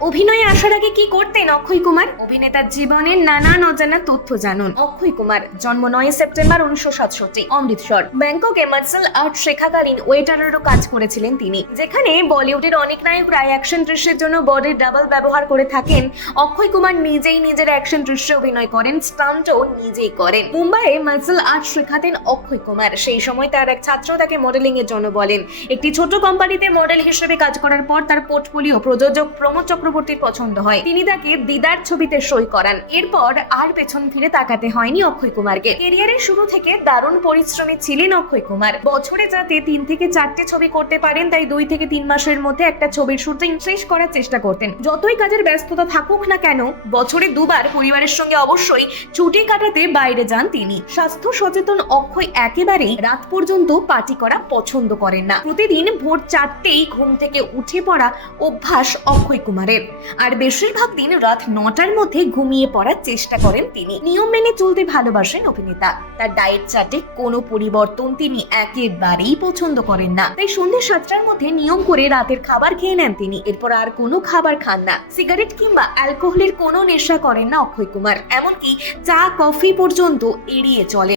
অভিনয়ে আসার আগে কি করতেন অক্ষয় কুমার? অভিনেতার জীবনের নানান অজানা তথ্য জানুন। অক্ষয় কুমার, জন্ম নয় সেপ্টেম্বর উনিশশো সাতষট্টি, অমৃতসর। ব্যাংককে মার্শাল আর্ট শেখাকালীন ওয়েটারেরও কাজ করেছিলেন তিনি। যেখানে বলিউডের অনেক নায়করা অ্যাকশন দৃশ্যের জন্য বডির ডাবল ব্যবহার করে থাকেন। অক্ষয় কুমার নিজেই নিজের অ্যাকশন দৃশ্যে অভিনয় করেন, স্টান্টও নিজেই করেন। মুম্বাইয়ে মার্শাল আর্ট শেখাতেন অক্ষয় কুমার। সেই সময় তার এক ছাত্র তাকে মডেলিং এর জন্য বলেন। একটি ছোট কোম্পানিতে মডেল হিসেবে কাজ করার পর তার পোর্টফোলিও প্রযোজক প্রমোদ চক্রবর্তীর পছন্দ হয়। তিনি তাকে দিদার ছবিতে সই করান। এরপর আর পেছন ফিরে তাকাতে হয়নি অক্ষয় কুমারকে। কেরিয়ারের শুরু থেকে দারুণ পরিশ্রমী ছিলেন অক্ষয় কুমার। বছরে যাতে তিন থেকে চারটে ছবি করতে পারেন, তাই দুই থেকে তিন মাসের মধ্যে একটা ছবির শুটিং শেষ করার চেষ্টা করতেন। যতই কাজের ব্যস্ততা থাকুক না কেন, বছরে দুবার পরিবারের সঙ্গে অবশ্যই ছুটি কাটাতে বাইরে যান তিনি। স্বাস্থ্য সচেতন অক্ষয় একেবারেই রাত পর্যন্ত পার্টি করা পছন্দ করেন না। প্রতিদিন ভোর চারটেই ঘুম থেকে উঠে পড়া অভ্যাস অক্ষয় কুমারের। আর বেশিরভাগ দিন রাত নটার মধ্যে ঘুমিয়ে পড়ার চেষ্টা করেন তিনি। নিয়ম মেনে চলতে ভালোবাসেন অভিনেতা। তার ডায়েট চার্টে কোনো পরিবর্তন তিনি একেবারেই পছন্দ করেন না। তাই সন্ধ্যে সাতটার মধ্যে নিয়ম করে রাতের খাবার খেয়ে নেন তিনি। এরপর আর কোনো খাবার খান না। সিগারেট কিংবা অ্যালকোহলের কোনো নেশা করেন না অক্ষয় কুমার। এমনকি চা, কফি পর্যন্ত এড়িয়ে চলে